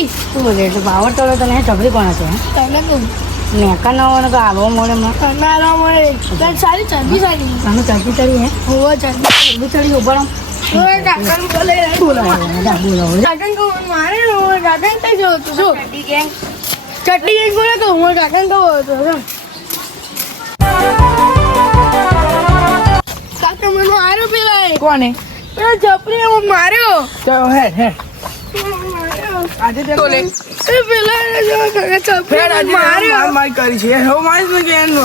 છપરી શું બોલે એટલે પાવર તો તને છપરી કોણ છે તને કહું નેકા ના હોય ને તો આવો મળે મને તને આરામ મળે તને સારી ચરબી સારી તને ચડતી ચડી હે હોવો ચરબી ચડતી ચડી ઉભા રહો કાકાને બોલે બોલાવો કાકાને કહું મારે કાકાને કઈ જવું તું શું ચટણી ગેંગ બોલે કહું હું કાકાને કહું હતું કાકા મને માર્યો પેલા કોને પેલા છપરી માર્યો તો હેડ આજે તે તો લે પેલા છપરી માર્યો માર કરી છે હો માઈસ ને કે એનો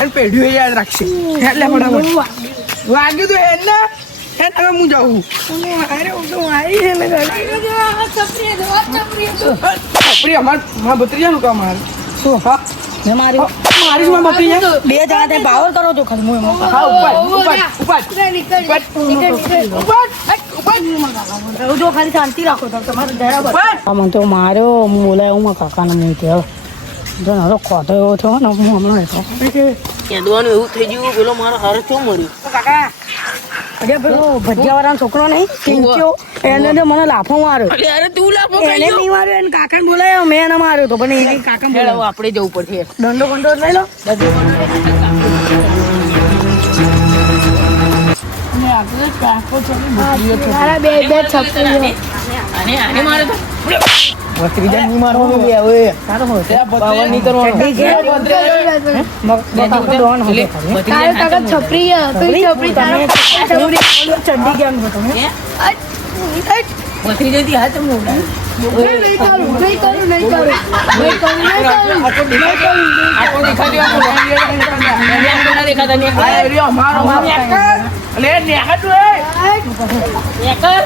એન પેઢીઓ યાદ રાખશે એટલે ફટાફટ વાગ્યું તો હેડ ને હેડ હવે હું જાઉં છપરી અમાર ભત્રીજાનું કામ મારે શું હા મેં મારી મારી માં ભત્રીજા બે જણા તે પાવર કરો છો ખરું હું એમાં હા ઉપર જો ખાલી શાંતિ રાખો તો તમારે બરાબર મને તો માર્યો હું બોલાય હું કાકાને નહીં કહેવાય જો હવે ખોટો એવો થયો ને હું હમણાં હતો કેદવાનું એવું થઈ ગયું પેલો મારો હર શું મર્યું કાકા અરે પેલો ભજીયાવાળાનો છોકરો નહીં ટીંચ્યો એને તો મને લાફો માર્યો અરે તું લાફો એને નહીં માર્યો એને કાકાને બોલાયો મેં એને માર્યો તો પણ એને કાકા બોલાયો આપણે જવું પડશે દંડો કંડો લઈ લો બે છપરી આને મારે તો ભત્રીજા ની મારવાનું કે હવે સારું હોય પાવર નહીં કરવાનો કાકા છપરી છપરી ચડ્ડી કેમ છો તમે બકરી જતી હા તમે નહીં કરું આખો દેખાડી દેખાતા નહીં આ એરિયો અમારો લે નેહડ રે એકર